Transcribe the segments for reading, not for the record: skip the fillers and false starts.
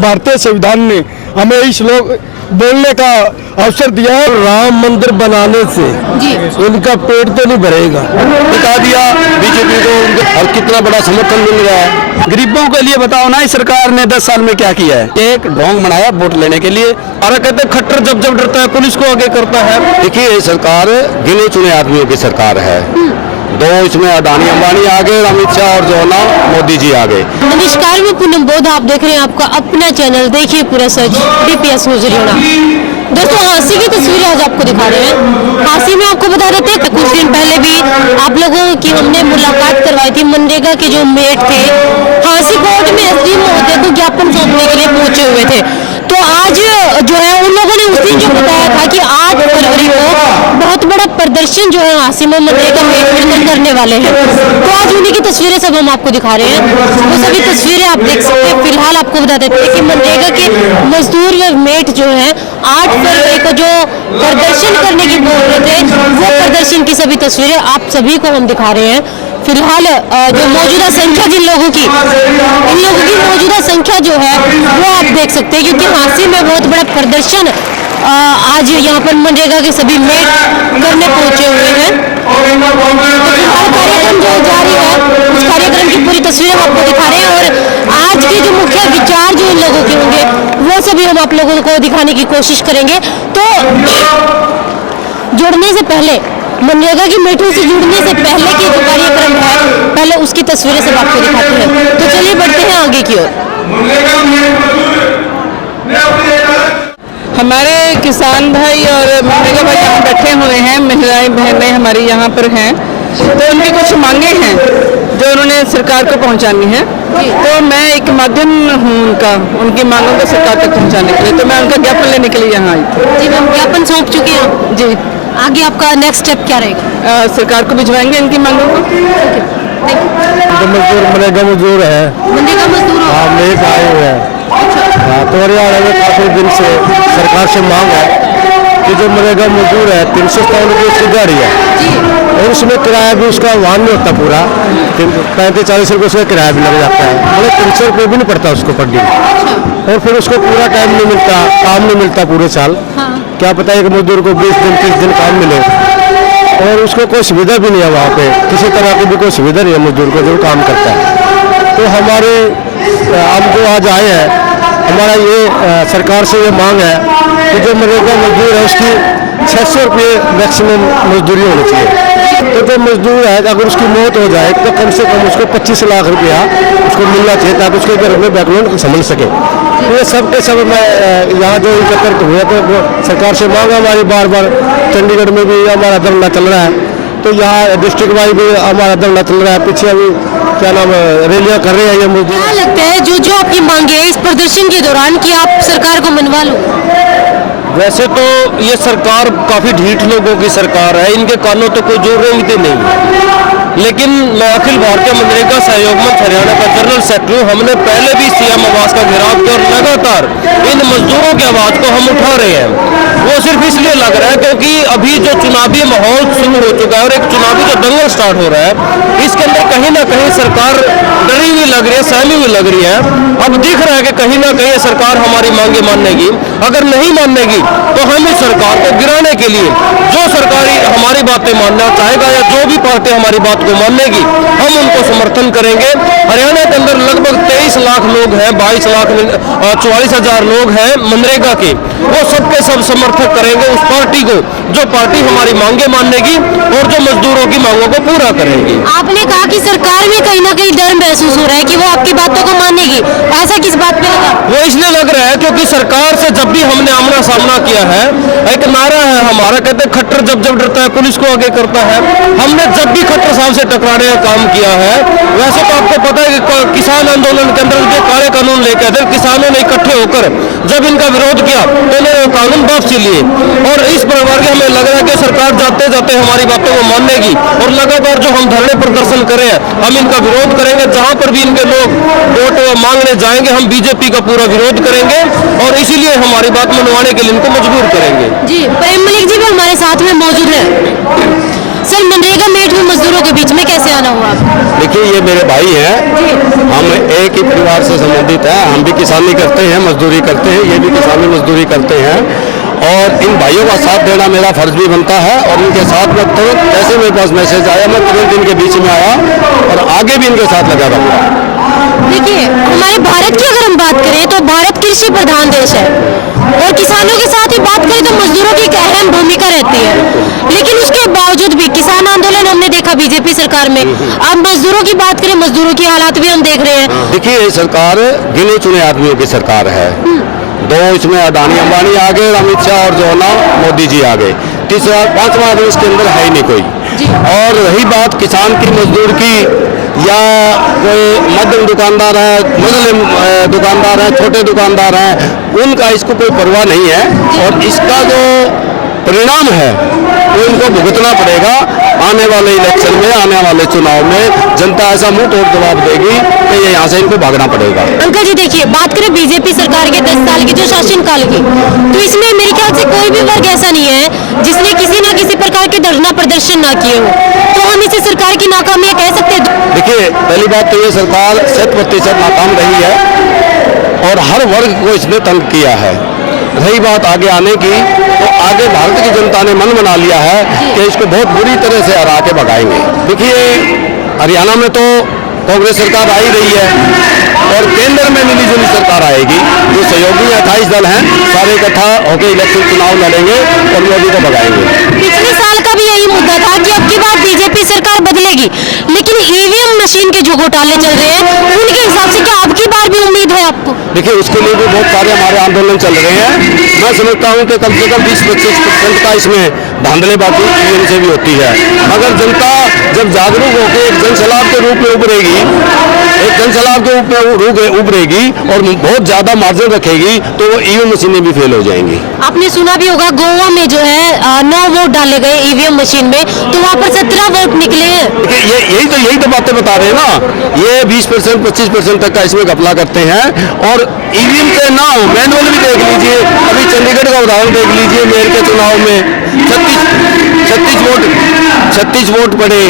भारतीय संविधान ने हमें इस लोग बोलने का अवसर दिया है। राम मंदिर बनाने से उनका पेट तो नहीं भरेगा, बता दिया बीजेपी को, और कितना बड़ा समर्थन मिल रहा है। गरीबों के लिए बताओ ना, इस सरकार ने 10 साल में क्या किया है? एक ढोंग बनाया वोट लेने के लिए, और कहते खट्टर जब जब डरता है पुलिस को आगे करता है। देखिए ये सरकार गिने चुने आदमियों की सरकार है। दो इसमें अडानी अंबानी आ गए, अमित शाह और जो है ना मोदी जी आ गए। नमस्कार, मैं पूनम बोध, आप देख रहे हैं आपका अपना चैनल देखिए पूरा सच DPS न्यूज़ हरियाणा। दोस्तों हांसी की तस्वीरें आज आपको दिखा रहे हैं। हांसी में आपको बता देते हैं कुछ दिन पहले भी आप लोगों की हमने मुलाकात करवाई थी। मनरेगा के जो मेट थे हांसी कोर्ट में SDM महोदय को ज्ञापन सौंपने के लिए पहुंचे हुए थे। तो आज जो है उन लोगों ने उस दिन जो बताया था कि 8 फरवरी को बहुत बड़ा प्रदर्शन जो है हांसी में मनरेगा मेट मिलकर करने वाले हैं। तो आज उन्हीं की तस्वीरें सब हम आपको दिखा रहे हैं। वो सभी तस्वीरें आप देख सकते हैं। फिलहाल आपको बता देते हैं कि मनरेगा के मजदूर व मेट जो है 8 फरवरी को जो प्रदर्शन करने की बोल रहे थे, वो प्रदर्शन की सभी तस्वीरें आप सभी को हम दिखा रहे हैं। फिलहाल जो मौजूदा संख्या इन लोगों की मौजूदा संख्या जो है वो आप देख सकते हैं, क्योंकि हांसी में बहुत बड़ा प्रदर्शन आज यहाँ पर मनरेगा के सभी मेट करने पहुंचे हुए हैं। तो फिलहाल कार्यक्रम जो जारी है उस कार्यक्रम की पूरी तस्वीरें हम आपको दिखा रहे हैं, और आज के जो मुख्य विचार जो इन लोगों के होंगे वो सभी हम आप लोगों को दिखाने की कोशिश करेंगे। तो जुड़ने से पहले, मनरेगा की मेटों से जुड़ने से पहले की जो कार्यक्रम है पहले उसकी तस्वीरें सब आपको दिखाते हैं। तो चलिए बढ़ते हैं आगे की ओर। हमारे किसान भाई और मनरेगा भाई यहाँ बैठे हुए हैं, महिलाएं बहनें हमारी यहाँ पर हैं। तो उनकी कुछ मांगे हैं जो उन्होंने सरकार को पहुँचानी है। तो मैं एक माध्यम हूँ उनकी मांगों को सरकार तक पहुँचाने के लिए। तो मैं उनका ज्ञापन लेने के लिए यहाँ आई थी। जी मैम, ज्ञापन सौंप चुके हैं जी। आगे आपका नेक्स्ट स्टेप क्या रहेगा? सरकार को भिजवाएंगे इनकी मांगों को। तो मजदूर मनरेगा मजदूर है, मनरेगा मजदूर हाँ मेट आए हुए हैं। हाँ तो हरियाणा में काफी दिन से सरकार से मांग है कि जो मनरेगा मजदूर है 357 रुपये उसकी गाड़ी है, और उसमें किराया भी उसका वाहन नहीं होता पूरा, 35-40 रुपये उसका किराया भी लग जाता है। मतलब 300 रुपये भी नहीं पड़ता उसको पर दिन, और फिर उसको पूरा टाइम नहीं मिलता, काम नहीं मिलता पूरे साल। क्या पता है कि मजदूर को 20 दिन 30 दिन काम मिले, और उसको कोई सुविधा भी नहीं है वहाँ पे, किसी तरह की भी कोई सुविधा नहीं है मजदूर को जो काम करता है। तो हमारे हम जो आज आए हैं, हमारा ये सरकार से ये मांग है कि जो मनरेगा मजदूर है उसकी 600 रुपये मैक्सिमम मजदूरी होनी चाहिए। तो जो मजदूर है अगर उसकी मौत हो जाए तो कम से कम उसको 25 लाख रुपया उसको मिलना चाहिए, ताकि उसके घर में बैकग्राउंड समझ सके। तो ये सब के सब मैं यहाँ जो एकत्रित हुए तो वो सरकार से मांग हमारी बार बार, चंडीगढ़ में भी हमारा धरना चल रहा है, तो यहाँ डिस्ट्रिक्ट वाइज भी हमारा धरना चल रहा है। पीछे अभी क्या नाम रैलियाँ कर रहे हैं ये मजदूर। क्या लगता है जो आपकी मांगे है इस प्रदर्शन के दौरान कि आप सरकार को मनवा लो? वैसे तो ये सरकार काफी ढीठ लोगों की सरकार है, इनके कानों तो कोई जोर रेंगते नहीं। लेकिन मैं अखिल भारतीय मनरेगा सहयोग मंच हरियाणा का जनरल सेक्रेटरी हूँ। हमने पहले भी CM आवास का घेराव किया, और लगातार इन मजदूरों की आवाज को हम उठा रहे हैं। वो सिर्फ इसलिए लग रहा है क्योंकि अभी जो चुनावी माहौल शुरू हो चुका है और एक चुनावी जो दंगल स्टार्ट हो रहा है, इसके अंदर कहीं ना कहीं सरकार डरी हुई लग रही है, सहमी हुई लग रही है। अब दिख रहा है कि कहीं ना कहीं सरकार हमारी मांगे मानेगी। अगर नहीं मानेगी तो हम इस सरकार को गिराने के लिए, जो सरकारी हमारी बातें मानना चाहेगा या जो भी पार्टी हमारी बात को मानेगी, हम उनको समर्थन करेंगे। हरियाणा के अंदर लगभग 23 लाख लोग हैं, 44,000 लोग हैं मनरेगा के, वो सबके सब समर्थक करेंगे उस पार्टी को जो पार्टी हमारी मांगे मानेगी और जो मजदूरों की मांगों को पूरा करेगी। आपने कहा कि सरकार में कहीं ना कहीं डर महसूस हो रहा है कि वो आपकी बातों को मानेगी, ऐसा किस बात पे लगा? वो इसलिए लग रहा है क्योंकि सरकार से जब भी हमने आमना सामना किया है, एक नारा है हमारा, कहते हैं खट्टर जब जब डरता है पुलिस को आगे करता है। हमने जब भी खट्टर साहब से टकराने का काम किया है, वैसे तो आपको पता है कि किसान आंदोलन के अंदर जो काले कानून लेके आए थे, किसानों ने इकट्ठे होकर जब इनका विरोध किया तो इन्होंने कानून वापसी लिए, और इस प्रकार के हमें लग रहा है कि सरकार जाते जाते हमारी बातों को मानेगी। और लगातार जो हम धरने प्रदर्शन कर रहे हैं, हम इनका विरोध करेंगे। जहां पर भी इनके लोग वोट मांगने जाएंगे, हम बीजेपी का पूरा विरोध करेंगे, और इसीलिए हमारी बात मनवाने के लिए इनको मजबूर करेंगे। जी, प्रेम मलिक जी भी हमारे साथ में मौजूद है। सर मनरेगा मेट में मजदूरों के बीच में कैसे आना हुआ? देखिए, ये मेरे भाई हैं, हम एक ही परिवार से संबंधित हैं। हम भी किसानी करते हैं, मजदूरी करते हैं, ये भी किसानी मजदूरी करते हैं, और इन भाइयों का साथ देना मेरा फर्ज भी बनता है। और इनके साथ में तुरंत जैसे मेरे पास मैसेज आया, मैं तुरंत इनके बीच में आया और आगे भी इनके साथ लगा रहूँगा। देखिए, हमारे भारत की अगर हम बात करें तो भारत कृषि प्रधान देश है, और किसानों के साथ ही बात करें तो मजदूरों की एक अहम भूमिका रहती है। लेकिन उसके बावजूद भी किसान आंदोलन हमने देखा बीजेपी सरकार में। अब मजदूरों की बात करें, मजदूरों की हालात भी हम देख रहे हैं। देखिए, ये सरकार गिने चुने आदमियों की सरकार है। दो इसमें अडानी अंबानी आ गए, अमित शाह और जो है ना मोदी जी आ गए। तीसरा पांचवा आदमी इसके अंदर है ही नहीं कोई। और रही बात किसान की, मजदूर की, या कोई मध्यम दुकानदार है, मुस्लिम दुकानदार है, छोटे दुकानदार हैं, उनका इसको कोई परवाह नहीं है। और इसका जो परिणाम है वो इनको भुगतना पड़ेगा आने वाले इलेक्शन में, आने वाले चुनाव में। जनता ऐसा मुंह तोड़ जवाब देगी कि ये यहाँ से इनको भागना पड़ेगा। अंकल जी देखिए, बात करें बीजेपी सरकार के 10 साल की जो शासन काल की, तो इसमें मेरे ख्याल से कोई भी वर्ग ऐसा नहीं है जिसने किसी न किसी प्रकार के धरना प्रदर्शन ना किए हो। तो हम इसे सरकार की नाकामी कह सकते हैं। देखिए, पहली बात तो ये सरकार 100% नाकाम रही है और हर वर्ग को इसने तंग किया है। रही बात आगे आने की, तो आगे भारत की जनता ने मन बना लिया है कि इसको बहुत बुरी तरह से हरा के भगाएंगे। देखिए, हरियाणा में तो कांग्रेस सरकार आ ही रही है और केंद्र में मिलीजुली सरकार आएगी। जो सहयोगी 28 दल हैं, सारे इकट्ठा होकर इलेक्शन चुनाव लड़ेंगे और मोदी को भगाएंगे। पिछले साल का भी यही मुद्दा था कि अब की बार बीजेपी सरकार बदलेगी, लेकिन ईवीएम मशीन के जो घोटाले चल रहे हैं, उनके हिसाब से क्या अब की बार भी उम्मीद है आपको? देखिए, उसके लिए भी बहुत सारे हमारे आंदोलन चल रहे हैं। मैं समझता हूँ कि कम से कम 20-25% का इसमें धांधलेबाजी ईवीएम से भी होती है। मगर जनता जब जागरूक होकर एक जनसलाब के रूप में उभरेगी, एक जनसलाब के रूप में उभरेगी और बहुत ज्यादा मार्जिन रखेगी, तो वो ईवीएम मशीनें भी फेल हो जाएंगी। आपने सुना भी होगा, गोवा में जो है 9 वोट डाले गए ईवीएम मशीन में, तो वहाँ पर 17 वोट निकले हैं। देखिए, यही तो बातें बता रहे हैं ना। ये 20% 25% तक का इसमें घपला करते हैं। और ईवीएम से ना हो, मैनुअल भी देख लीजिए। अभी चंडीगढ़ का उदाहरण देख लीजिए, मेयर के चुनाव में 36 वोट पड़े।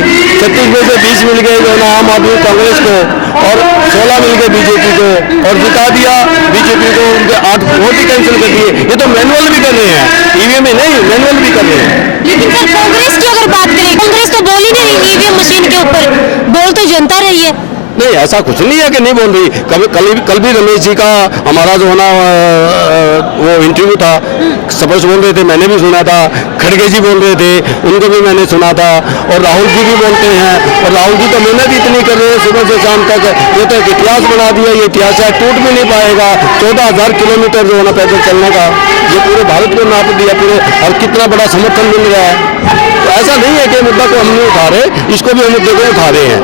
36 में से 20 मिल गए जो ना आम आदमी कांग्रेस को, और 16 मिल गए बीजेपी को, और जिता दिया बीजेपी को। उनके 8 वोट ही कैंसिल कर दिए। ये तो मैनुअल भी कर रहे हैं, ईवीएम में नहीं, मैनुअल भी कर रहे हैं। लेकिन सर, कांग्रेस की अगर बात करें, कांग्रेस तो बोल ही नहीं रही ईवीएम मशीन के ऊपर, बोल तो जनता रही है। नहीं, ऐसा कुछ नहीं है कि नहीं बोल रही। कल भी रमेश जी का हमारा जो है ना वो इंटरव्यू था, स्पष्ट बोल रहे थे, मैंने भी सुना था। खड़गे जी बोल रहे थे, उनको भी मैंने सुना था। और राहुल जी भी बोलते हैं, और राहुल जी तो मेहनत इतनी कर रहे हैं सुबह से शाम तक। ये तो एक इतिहास बना दिया, ये इतिहास है, टूट भी नहीं पाएगा। 14,000 किलोमीटर जो है ना पैदल चलने का, ये पूरे भारत को नाप दिया पूरे, और कितना बड़ा समर्थन मिल रहा है। तो ऐसा नहीं है कि मुद्दा को हम नहीं उठा रहे, इसको भी हम मुद्दे को उठा रहे हैं।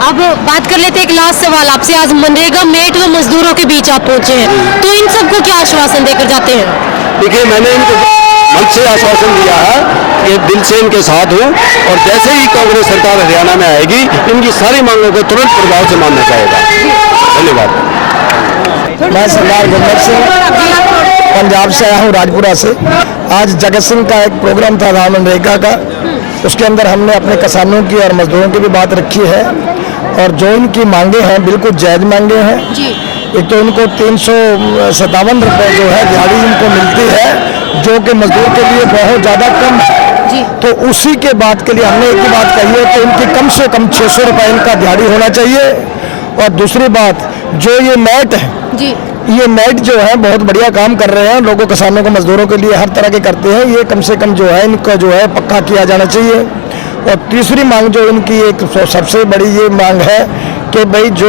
अब बात कर लेते हैं, एक लास्ट सवाल आपसे। आज मनरेगा मेट व मजदूरों के बीच आप पहुंचे हैं, तो इन सबको क्या आश्वासन देकर जाते हैं? देखिए, मैंने इनको मन से आश्वासन दिया है कि दिल से इनके साथ हूँ, और जैसे ही कांग्रेस सरकार हरियाणा में आएगी, इनकी सारी मांगों को तुरंत प्रभाव से मानना चाहेगा। धन्यवाद। मैं सरदार गुरबख्श सिंह पंजाब से आया हूँ, राजपुरा से। आज जगत सिंह का एक प्रोग्राम था मनरेगा का, उसके अंदर हमने अपने किसानों की और मजदूरों की भी बात रखी है। और जो इनकी मांगे हैं बिल्कुल जायज़ मांगे हैं जी। एक तो इनको 357 रुपये जो है दिहाड़ी इनको मिलती है, जो कि मजदूर के लिए बहुत ज़्यादा कम है जी। तो उसी के बात के लिए हमने एक ही बात कही है कि इनकी कम से कम 600 रुपये इनका दिहाड़ी होना चाहिए। और दूसरी बात, जो ये मैट है जी, ये मैट जो है बहुत बढ़िया काम कर रहे हैं, लोगों किसानों को मजदूरों के लिए हर तरह के करते हैं। ये कम से कम जो है इनका जो है पक्का किया जाना चाहिए। और तीसरी मांग जो इनकी एक सबसे बड़ी ये मांग है कि भाई जो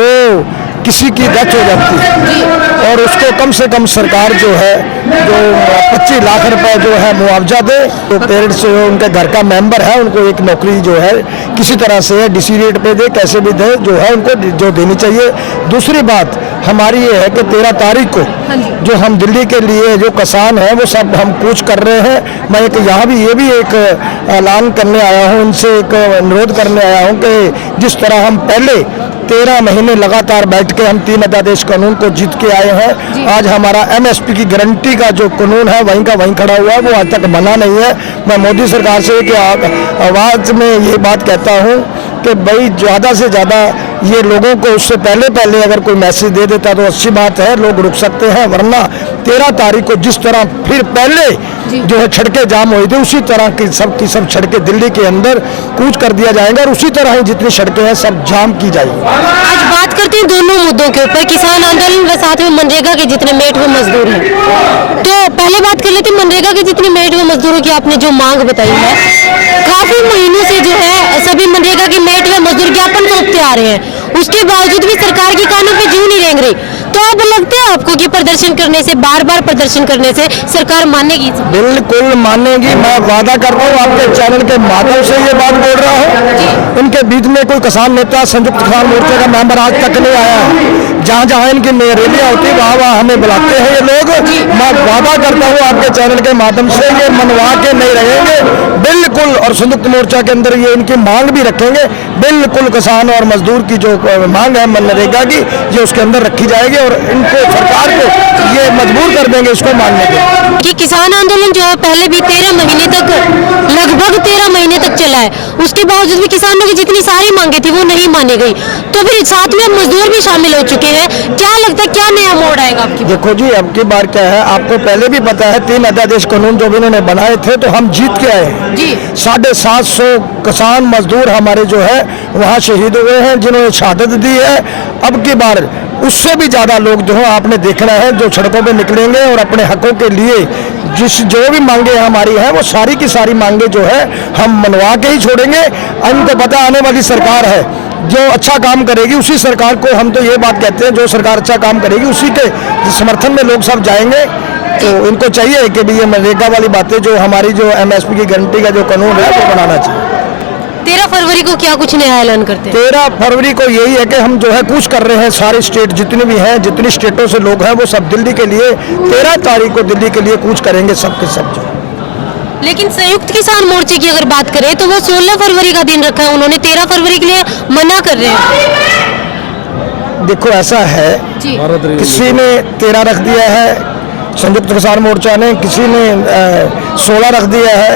किसी की डेथ हो जाती है और उसको कम से कम सरकार जो है जो 25 लाख रुपए जो है मुआवजा दे। तो पेरेंट्स जो उनके घर का मेंबर है उनको एक नौकरी जो है किसी तरह से डीसी रेट पे दे, कैसे भी दे, जो है उनको जो देनी चाहिए। दूसरी बात हमारी ये है कि 13 तारीख को जो हम दिल्ली के लिए जो किसान हैं वो सब हम कूच कर रहे हैं। मैं एक यहाँ भी ये भी एक ऐलान करने आया हूँ, उनसे एक अनुरोध करने आया हूँ कि जिस तरह हम पहले 13 महीने लगातार बैठ के हम 3 अध्यादेश कानून को जीत के आए हैं, आज हमारा MSP की गारंटी का जो कानून है वहीं का वहीं खड़ा हुआ है, वो आज तक बना नहीं है। मैं मोदी सरकार से एक आवाज़ में ये बात कहता हूँ कि भाई ज़्यादा से ज़्यादा ये लोगों को उससे पहले अगर कोई मैसेज दे देता तो अच्छी बात है, लोग रुक सकते हैं। वरना 13 तारीख को जिस तरह फिर पहले जो है सड़कें जाम हुई थी, उसी तरह की सब सड़कें दिल्ली के अंदर कूच कर दिया जाएगा और उसी तरह ही जितनी सड़कें हैं सब जाम की जाएगी। आज बात करते हैं दोनों मुद्दों के ऊपर, किसान आंदोलन व साथ में मनरेगा के जितने मेट व मजदूर हैं। तो पहले बात कर लेते हैं मनरेगा के जितने मेट व मजदूरों की आपने जो मांग बताई है, काफी महीनों से जो है सभी मनरेगा के मेट व मजदूर ज्ञापन सौंपते आ रहे हैं, उसके बावजूद भी सरकार के कानों पे जूं नहीं रेंग रही। तो अब लगता है आपको कि प्रदर्शन करने से, बार बार प्रदर्शन करने से सरकार मानेगी? बिल्कुल मानेगी। मैं वादा करता हूँ, आपके चैनल के माध्यम से ये बात बोल रहा हूँ। इनके बीच में कोई किसान नेता, संयुक्त किसान मोर्चे का मेंबर आज तक नहीं आया है। जहाँ जहाँ इनकी रैलियाँ होती है वहाँ हमें बुलाते हैं ये लोग। मैं वादा करता हूँ आपके चैनल के माध्यम से ये मनवा के नहीं रहेंगे बिल्कुल, और संयुक्त मोर्चा के अंदर ये इनकी मांग भी रखेंगे बिल्कुल। किसान और मजदूर की जो मांग है मनरेगा की, ये उसके अंदर रखी जाएगी और इनको, सरकार को ये मजबूर कर देंगे इसको मानने के। कि किसान आंदोलन जो है पहले भी 13 महीने तक, लगभग 13 महीने तक चला है, उसके बावजूद भी किसानों की जितनी सारी मांगे थी वो नहीं मानी गई। तो फिर साथ में मजदूर भी शामिल हो चुके हैं। क्या लगता है क्या नया मोड़ आएगा आपकी? देखो जी, अब की बार क्या है, आपको पहले भी पता है 3 अध्यादेश कानून जो भी इन्होंने बनाए थे तो हम जीत के आए हैं जी। 750 किसान मजदूर हमारे जो है वहाँ शहीद हुए हैं, जिन्होंने शहादत दी है। अब की बार उससे भी ज़्यादा लोग जो है आपने देखना है, जो सड़कों पे निकलेंगे और अपने हकों के लिए जो भी मांगे हमारी हैं वो सारी की सारी मांगे जो है हम मनवा के ही छोड़ेंगे। इनको पता आने वाली सरकार है जो अच्छा काम करेगी, उसी सरकार को हम तो ये बात कहते हैं, जो सरकार अच्छा काम करेगी उसी के समर्थन में लोग सब जाएंगे। तो इनको चाहिए कि भी ये मनरेगा वाली बातें, जो हमारी जो MSP की गारंटी का जो कानून है वो बनाना चाहिए। 13 फरवरी को क्या कुछ नया ऐलान करते हैं? 13 फरवरी को यही है कि हम जो है कूच कर रहे हैं, सारे स्टेट जितने भी हैं, जितनी स्टेटों से लोग हैं वो सब दिल्ली के लिए 13 तारीख को दिल्ली के लिए कूच करेंगे सब के सब। जो लेकिन संयुक्त किसान मोर्चे की अगर बात करें तो वो 16 फरवरी का दिन रखा है, उन्होंने 13 फरवरी के लिए मना कर रहे हैं। देखो ऐसा है, किसी ने 13 रख दिया है, संयुक्त किसान मोर्चा ने, किसी ने 16 रख दिया है,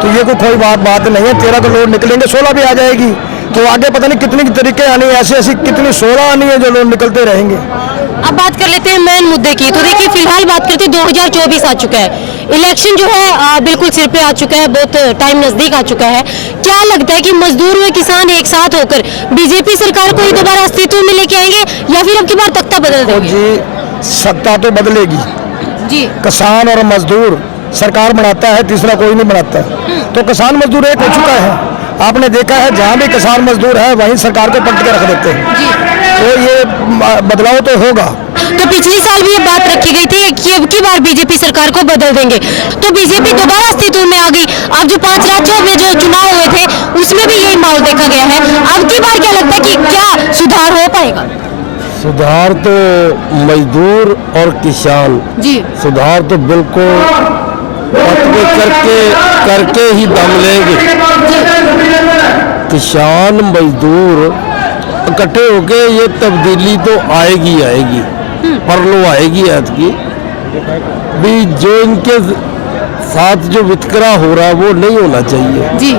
तो ये कोई बात नहीं है। 13 को लोग निकलेंगे, 16 भी आ जाएगी, तो आगे पता नहीं कितनी तरीके आनी है, ऐसी कितनी 16 आनी है जो लोग निकलते रहेंगे। अब बात कर लेते हैं मेन मुद्दे की। तो देखिए फिलहाल बात करते हैं 2024 आ चुका है, इलेक्शन जो है बिल्कुल सिर पे आ चुका है, बहुत टाइम नजदीक आ चुका है। क्या लगता है कि मजदूर व किसान एक साथ होकर बीजेपी सरकार को ही दोबारा अस्तित्व में लेके आएंगे या फिर अब की बार तख्ता बदल देंगे? जी, सत्ता तो बदलेगी जी। किसान और मजदूर सरकार बनाता है, तीसरा कोई नहीं बनाता। तो किसान मजदूर एक हो चुका है, आपने देखा है जहाँ भी किसान मजदूर है वहीं सरकार को पलट के रख देते हैं जी। तो ये बदलाव तो होगा। तो पिछले साल भी ये बात रखी गई थी कि अब की बार बीजेपी सरकार को बदल देंगे, तो बीजेपी दोबारा अस्तित्व में आ गई। अब जो 5 राज्यों में जो चुनाव हुए थे उसमें भी यही माहौल देखा गया है। अब की बार क्या लगता है कि क्या सुधार हो पाएगा? सुधार तो मजदूर और किसान, जी। सुधार तो बिल्कुल करके ही दम लेंगे। किसान मजदूर इकट्ठे होके ये तब्दीली तो आएगी पर लो आएगी ऐतकी भी। जो इनके साथ जो वितकरा हो रहा है वो नहीं होना चाहिए जी।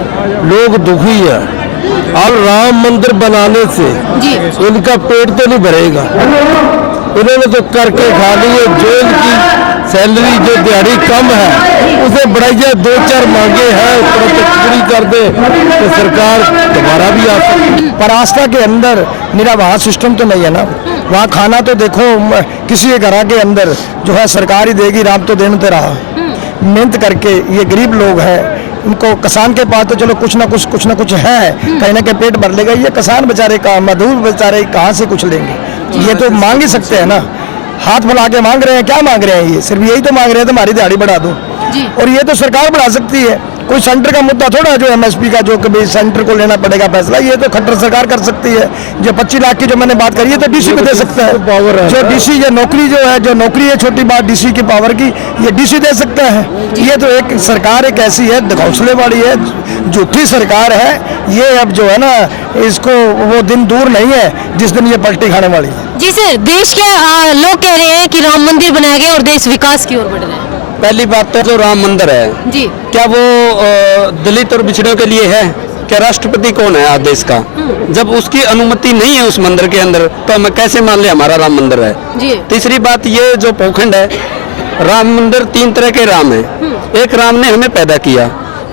लोग दुखी है, और राम मंदिर बनाने से जी। इनका पेट तो नहीं भरेगा, इन्होंने तो करके खा ली है। जो इनकी सैलरी जो दिहाड़ी कम है उसे बढ़ाइए, 2-4 मांगे हैं पूरी कर दे तो सरकार दोबारा भी आ सकती। पर आस्था के अंदर निरावाह सिस्टम तो नहीं है ना, वहाँ खाना तो देखो किसी के घर के अंदर जो है सरकार ही देगी, राम तो देने रहा। मेहनत करके ये गरीब लोग हैं, इनको किसान के पास तो चलो कुछ ना कुछ है, कहीं ना कहीं पेट भर लेगा। ये किसान बेचारे का, मजदूर बेचारे कहाँ से कुछ लेंगे? ये तो मांग ही सकते हैं ना, हाथ फैला के मांग रहे हैं। क्या मांग रहे हैं? ये सिर्फ यही तो मांग रहे हैं तो हमारी दिहाड़ी बढ़ा दो, और ये तो सरकार बढ़ा सकती है। कोई सेंटर का मुद्दा थोड़ा है जो एमएसपी का, जो कभी सेंटर को लेना पड़ेगा फैसला, ये तो खट्टर सरकार कर सकती है। जो 25 लाख की जो मैंने बात करी है तो डीसी को दे सकता है पावर, जो डीसी ये नौकरी जो है, जो नौकरी है छोटी बात डीसी की पावर की, ये डीसी दे सकता है। ये तो एक सरकार एक ऐसी है घोंसले वाली है, झूठी सरकार है ये। अब जो है ना, इसको वो दिन दूर नहीं है जिस दिन ये पलटी खाने वाली है। जी सर, देश के लोग कह रहे हैं कि राम मंदिर बनाया गया और देश विकास की ओर बढ़ रहा है। पहली बात तो जो राम मंदिर है, जी, क्या वो दलित और पिछड़ों के लिए है? क्या राष्ट्रपति कौन है आज देश का? जब उसकी अनुमति नहीं है उस मंदिर के अंदर, तो हम कैसे मान ले हमारा राम मंदिर है? जी। तीसरी बात, ये जो पोखंड है, राम मंदिर 3 तरह के राम है। एक राम ने हमें पैदा किया,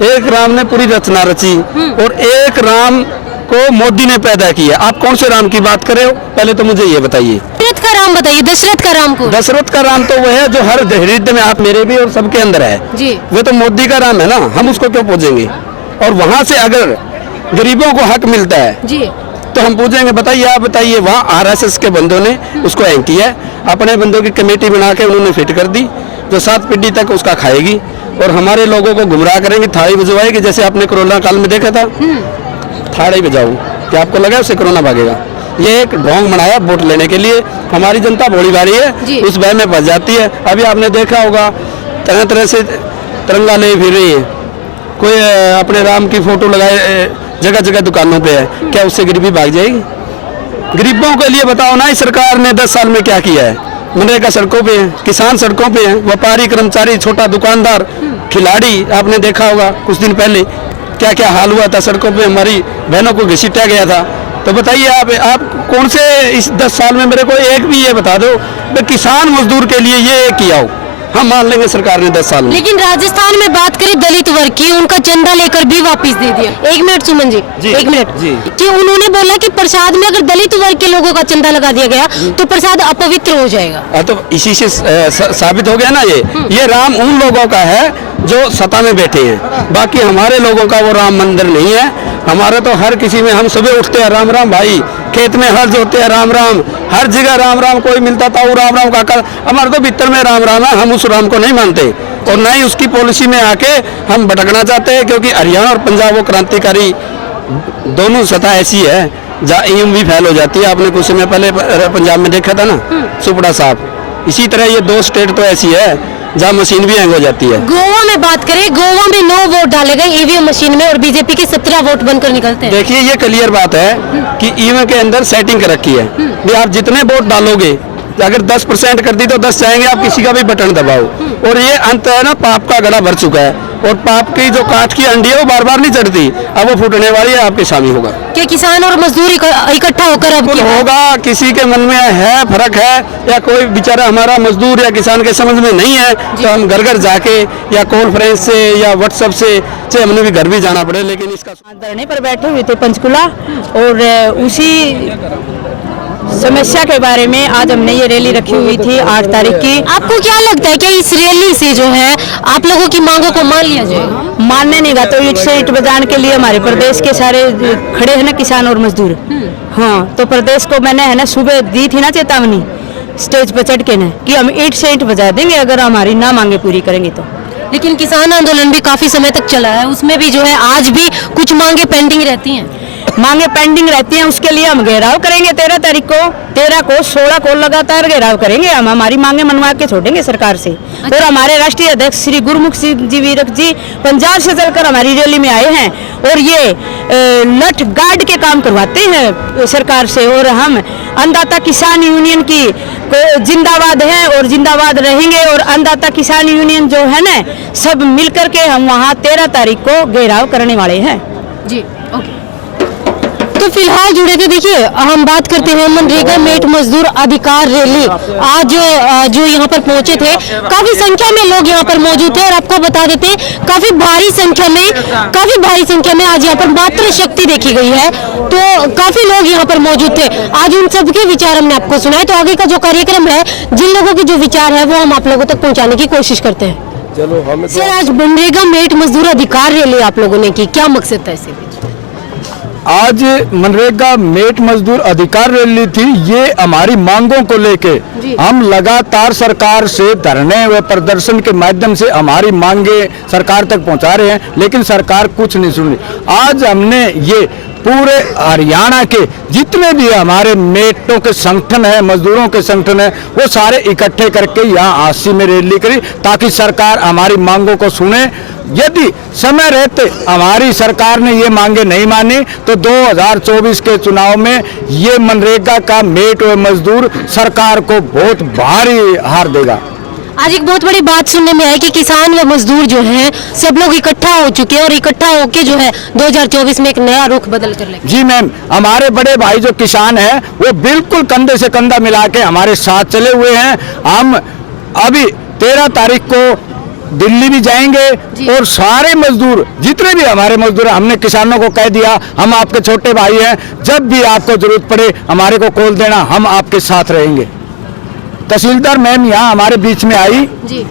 एक राम ने पूरी रचना रची, और एक राम को मोदी ने पैदा किया। आप कौन से राम की बात कर रहे हो? पहले तो मुझे ये बताइए। दशरथ का राम बताइए, दशरथ का राम को। दशरथ का राम तो वो है जो हर हृदय में, आप मेरे भी और सबके अंदर है जी। वो तो मोदी का राम है ना, हम उसको क्यों पूजेंगे? और वहां से अगर गरीबों को हक मिलता है जी, तो हम पूछेंगे? बताइए, आप बताइए। वहाँ आरएसएस के बंदों ने उसको हैंग किया, अपने बंदों की कमेटी बना के उन्होंने फिट कर दी, जो 7 पीढ़ी तक उसका खाएगी और हमारे लोगों को गुमराह करेंगे, थाली बजवाएगी। जैसे आपने कोरोना काल में देखा था, थाली बजाओ, क्या आपको लगा उससे कोरोना भागेगा? ये एक ढोंग बनाया वोट लेने के लिए। हमारी जनता भोली भारी है, उस भय में फंस जाती है। अभी आपने देखा होगा तरह तरह से तिरंगा ले फिर रही है, कोई अपने राम की फोटो लगाए जगह जगह दुकानों पे है, क्या उससे गरीबी भाग जाएगी? गरीबों के लिए बताओ ना, इस सरकार ने 10 साल में क्या किया है? मनरेगा सड़कों पे है, किसान सड़कों पे है, व्यापारी कर्मचारी, छोटा दुकानदार, खिलाड़ी, आपने देखा होगा कुछ दिन पहले क्या क्या हाल हुआ था सड़कों पे, हमारी बहनों को घसीटा गया था। तो बताइए आप कौन से इस 10 साल में मेरे को एक भी ये बता दो कि किसान मजदूर के लिए ये किया हो, हम मान लेंगे सरकार ने 10 साल में। लेकिन राजस्थान में बात करें दलित वर्ग की, उनका चंदा लेकर भी वापस दे दिया। 1 मिनट सुमन जी, 1 मिनट जी। कि उन्होंने बोला कि प्रसाद में अगर दलित वर्ग के लोगों का चंदा लगा दिया गया तो प्रसाद अपवित्र हो जाएगा। तो इसी से साबित हो गया ना, ये राम उन लोगों का है जो सत्ता में बैठे हैं, बाकी हमारे लोगों का वो राम मंदिर नहीं है। हमारे तो हर किसी में, हम सुबह उठते हैं राम राम भाई, खेत में हल जोते हैं राम राम, हर जगह राम राम, कोई मिलता था वो राम राम काका। हमारे तो भीतर में राम राम है, हम उस राम को नहीं मानते और न ही उसकी पॉलिसी में आके हम भटकना चाहते हैं, क्योंकि हरियाणा और पंजाब वो क्रांतिकारी दोनों सत्ता ऐसी है जहाँ ईएम भी फैल हो जाती है। आपने कुछ समय पहले पंजाब में देखा था ना, सुपड़ा साहब। इसी तरह ये 2 स्टेट तो ऐसी है जहाँ मशीन भी हैंग हो जाती है। गोवा में बात करें, गोवा में 9 वोट डाले गए ईवीएम मशीन में और बीजेपी के 17 वोट बनकर निकलते हैं। देखिए, ये क्लियर बात है कि ईवीएम के अंदर सेटिंग कर रखी है भी आप जितने वोट डालोगे, अगर 10% कर दी तो 10 जाएंगे, आप किसी का भी बटन दबाओ। और ये अंत है ना, पाप का गड़ा भर चुका है और पाप की जो काठ की अंडी है वो बार बार नहीं चढ़ती, अब वो फूटने वाली है, आपके सामने होगा। क्या किसान और मजदूर इकट्ठा होकर अब बिल्कुल होगा। किसी के मन में है फर्क है, या कोई बेचारा हमारा मजदूर या किसान के समझ में नहीं है, तो हम घर घर जाके या कॉन्फ्रेंस से या व्हाट्सएप से, चाहे हमने भी घर भी जाना पड़े, लेकिन इसका धरने पर बैठे हुए थे पंचकुला, और उसी समस्या के बारे में आज हमने ये रैली रखी हुई थी 8 तारीख की। आपको क्या लगता है कि इस रैली से जो है आप लोगों की मांगों को मान लिया जाएगा? मानने नहीं गा तो ईंट से ईंट बजाने के लिए हमारे प्रदेश के सारे खड़े हैं ना, किसान और मजदूर। हाँ, तो प्रदेश को मैंने है ना सुबह दी थी ना चेतावनी स्टेज पर चढ़ के ना, कि हम ईंट से ईंट बजा देंगे अगर हमारी ना मांगे पूरी करेंगे तो। लेकिन किसान आंदोलन भी काफी समय तक चला है, उसमें भी जो है आज भी कुछ मांगे पेंडिंग रहती हैं। मांगे पेंडिंग रहती हैं, उसके लिए हम घेराव करेंगे 13 तारीख को, 13 को 16 को लगातार घेराव करेंगे। हम हमारी मांगे मनवा के छोड़ेंगे सरकार से। और हमारे राष्ट्रीय अध्यक्ष श्री गुरमुख सिंह जी वीरक जी पंजाब से चलकर हमारी रैली में आए हैं और ये लठ गार्ड के काम करवाते हैं सरकार से। और हम अन्नदाता किसान यूनियन की जिंदाबाद हैं और जिंदाबाद रहेंगे। और अन्नदाता किसान यूनियन जो है ना, सब मिलकर के हम वहाँ 13 तारीख को घेराव करने वाले हैं। जी, ओके। तो फिलहाल जुड़े थे, देखिए हम बात करते हैं मनरेगा मेट मजदूर अधिकार रैली। आज जो यहाँ पर पहुंचे थे, काफी संख्या में लोग यहाँ पर मौजूद थे और आपको बता देते हैं काफी भारी संख्या में आज यहाँ पर मातृ शक्ति देखी गई है। तो काफी लोग यहाँ पर मौजूद थे। आज उन सबके विचार हमने आपको सुनाए। तो आगे का जो कार्यक्रम है, जिन लोगों के जो विचार है वो हम आप लोगों तक पहुँचाने की कोशिश करते हैं। चलो हमें सर, आज मनरेगा मेट मजदूर अधिकार रैली आप लोगों ने की, क्या मकसद था इसे? आज मनरेगा मेट मजदूर अधिकार रैली थी, ये हमारी मांगों को लेके हम लगातार सरकार से धरने व प्रदर्शन के माध्यम से हमारी मांगे सरकार तक पहुंचा रहे हैं, लेकिन सरकार कुछ नहीं सुन रही। आज हमने ये पूरे हरियाणा के जितने भी हमारे मेटों के संगठन है, मजदूरों के संगठन है, वो सारे इकट्ठे करके यहाँ हांसी में रैली करी ताकि सरकार हमारी मांगों को सुने। यदि समय रहते हमारी सरकार ने ये मांगे नहीं मानी तो 2024 के चुनाव में ये मनरेगा का मेट व मजदूर सरकार को बहुत भारी हार देगा। आज एक बहुत बड़ी बात सुनने में आई कि किसान व मजदूर जो हैं सब लोग इकट्ठा हो चुके हैं और इकट्ठा होके जो है 2024 में एक नया रुख बदल कर लेंगे। जी मैम, हमारे बड़े भाई जो किसान हैं वो बिल्कुल कंधे से कंधा मिला के हमारे साथ चले हुए हैं। हम अभी 13 तारीख को दिल्ली भी जाएंगे और सारे मजदूर जितने भी हमारे मजदूर हैं, हमने किसानों को कह दिया हम आपके छोटे भाई हैं, जब भी आपको जरूरत पड़े हमारे को कॉल देना, हम आपके साथ रहेंगे। तहसीलदार मैम यहाँ हमारे बीच में आई,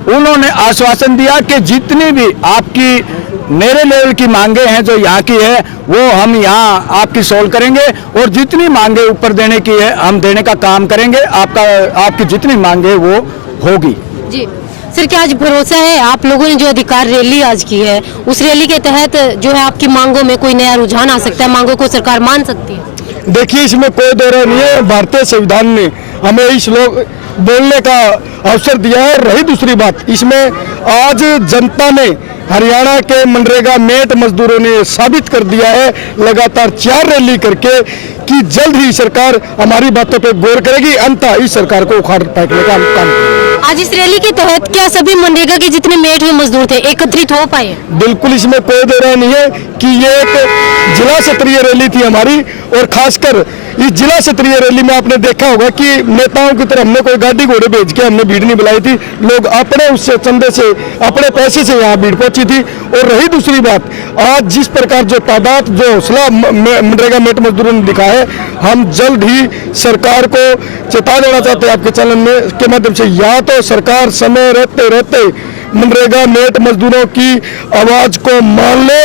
उन्होंने आश्वासन दिया कि जितनी भी आपकी मेरे लेवल की मांगे हैं जो यहाँ की है वो हम यहाँ आपकी सोल्व करेंगे और जितनी मांगे ऊपर देने की है हम देने का काम करेंगे। आपकी जितनी मांगे वो होगी। जी सर, क्या आज भरोसा है आप लोगों ने जो अधिकार रैली आज की है उस रैली के तहत जो है आपकी मांगों में कोई नया रुझान आ सकता है, मांगों को सरकार मान सकती है? देखिए, इसमें कोई दो राय नहीं है। भारतीय संविधान ने हमें इस लोग बोलने का अवसर दिया है। रही दूसरी बात, इसमें आज जनता ने हरियाणा के मनरेगा मेट मजदूरों ने साबित कर दिया है लगातार 4 रैली करके कि जल्द ही सरकार हमारी बातों पे गौर करेगी, अंततः इस सरकार को उखाड़ फेंकने का काम करेगी। आज इस रैली के तहत क्या सभी मनरेगा के जितने मेट हुए मजदूर थे एकत्रित हो पाए? बिल्कुल, इसमें कोई दो राय नहीं है कि ये एक जिला स्तरीय रैली थी हमारी, और खासकर इस जिला स्तरीय रैली में आपने देखा होगा कि नेताओं की तरह हमने कोई गाड़ी घोड़े भेज के हमने भीड़ नहीं बुलाई थी, लोग अपने उससे चंदे से अपने पैसे से यहाँ भीड़ पहुंची थी। और रही दूसरी बात, आज जिस प्रकार जो तादाद जो हौसला मनरेगा मेट मजदूरों ने दिखा है, हम जल्द ही सरकार को चेता देना चाहते हैं आपके चैनल में के माध्यम से, या तो सरकार समय रहते रहते मनरेगा मेट मजदूरों की आवाज को मान ले।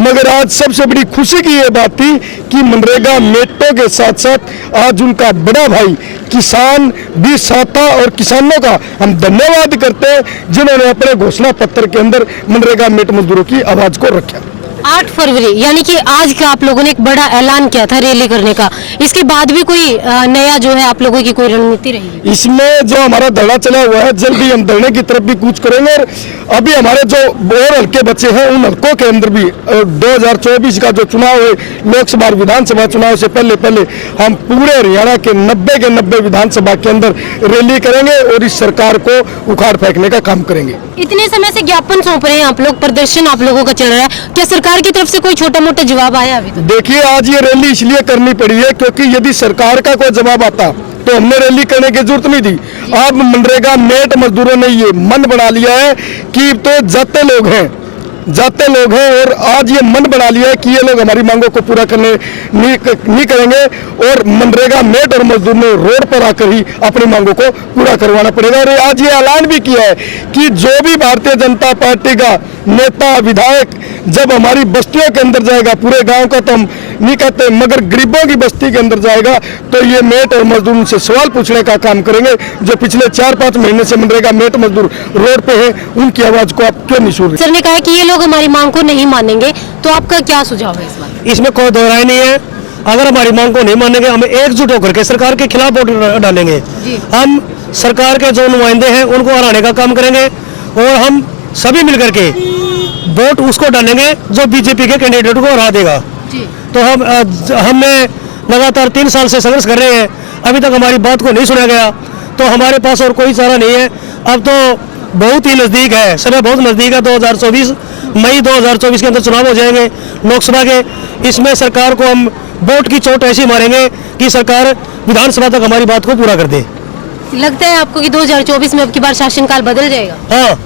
मगर आज सबसे बड़ी खुशी की ये बात थी कि मनरेगा मेटों के साथ साथ आज उनका बड़ा भाई किसान भी साथ था, और किसानों का हम धन्यवाद करते हैं जिन्होंने अपने घोषणा पत्र के अंदर मनरेगा मेट मजदूरों की आवाज को रखा। 8 फरवरी यानी कि आज का आप लोगों ने एक बड़ा ऐलान किया था रैली करने का, इसके बाद भी कोई नया जो है आप लोगों की कोई रणनीति रही? इसमें जो हमारा धरना चला हुआ है, जल्द ही हम धरने की तरफ भी कूच करेंगे। और अभी हमारे जो और हल्के बच्चे हैं उन हल्कों के अंदर भी 2024 का जो चुनाव है, लोकसभा और विधानसभा चुनाव से पहले हम पूरे हरियाणा के 90 के 90 विधानसभा के अंदर रैली करेंगे और इस सरकार को उखाड़ फेंकने का काम करेंगे। इतने समय से ज्ञापन सौंप रहे हैं आप लोग, प्रदर्शन आप लोगों का चल रहा है, क्या सरकार की तरफ से कोई छोटा मोटा जवाब आया अभी तक? देखिए, आज ये रैली इसलिए करनी पड़ी है क्योंकि यदि सरकार का कोई जवाब आता तो हमने रैली करने की जरूरत नहीं थी। अब मनरेगा मेट मजदूरों ने ये मन बना लिया है कि तो जाते लोग हैं और आज ये मन बना लिया है कि ये लोग हमारी मांगों को पूरा करने नहीं करेंगे, और मनरेगा मेट और मजदूर ने रोड पर आकर ही अपनी मांगों को पूरा करवाना पड़ेगा। और आज ये ऐलान भी किया है कि जो भी भारतीय जनता पार्टी का नेता विधायक जब हमारी बस्तियों के अंदर जाएगा, पूरे गांव का तो हम नहीं कहते मगर गरीबों की बस्ती के अंदर जाएगा, तो ये मेट और मजदूर उनसे सवाल पूछने का काम करेंगे। जो पिछले 4-5 महीने से मनरेगा मेट मजदूर रोड पे है, उनकी आवाज को आप क्यों नहीं सुन रहे? सर ने कहा कि ये लोग हमारी मांग को नहीं मानेंगे, तो आपका क्या सुझाव है इस बात? इसमें कोई दो राय नहीं है। अगर हमारी मांग को नहीं मानेंगे, हम एकजुट होकर के सरकार के खिलाफ वोट डालेंगे। हम सरकार के जो नुमाइंदे हैं उनको हराने का काम करेंगे और हम सभी मिलकर के वोट उसको डालेंगे जो बीजेपी के कैंडिडेट को हरा देगा। तो हमने लगातार 3 साल से संघर्ष कर रहे हैं, अभी तक हमारी बात को नहीं सुना गया, तो हमारे पास और कोई चारा नहीं है। अब तो बहुत ही नज़दीक है, समय बहुत नज़दीक है। 2024 मई 2024 के अंदर चुनाव हो जाएंगे लोकसभा के। इसमें सरकार को हम वोट की चोट ऐसी मारेंगे कि सरकार विधानसभा तक हमारी बात को पूरा कर दे। लगता है आपको कि 2024 में अब की बार शासनकाल बदल जाएगा? हाँ,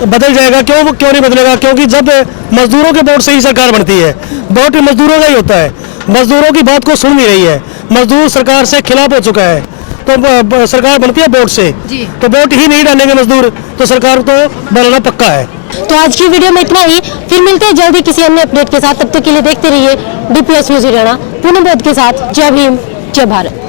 बदल जाएगा। क्यों नहीं बदलेगा? क्योंकि जब मजदूरों के वोट से ही सरकार बनती है, वोट मजदूरों का ही होता है। मजदूरों की बात को सुन नहीं रही है, मजदूर सरकार से खिलाफ हो चुका है, तो सरकार बनती है वोट से, तो वोट ही नहीं डालेंगे मजदूर तो सरकार तो बनना पक्का है। तो आज की वीडियो में इतना ही, फिर मिलते हैं जल्दी किसी अन्य अपडेट के साथ। तब तक के लिए देखते रहिए DPS न्यूज़ हरियाणा। पूनम बोध के साथ। जय भीम, जय भारत।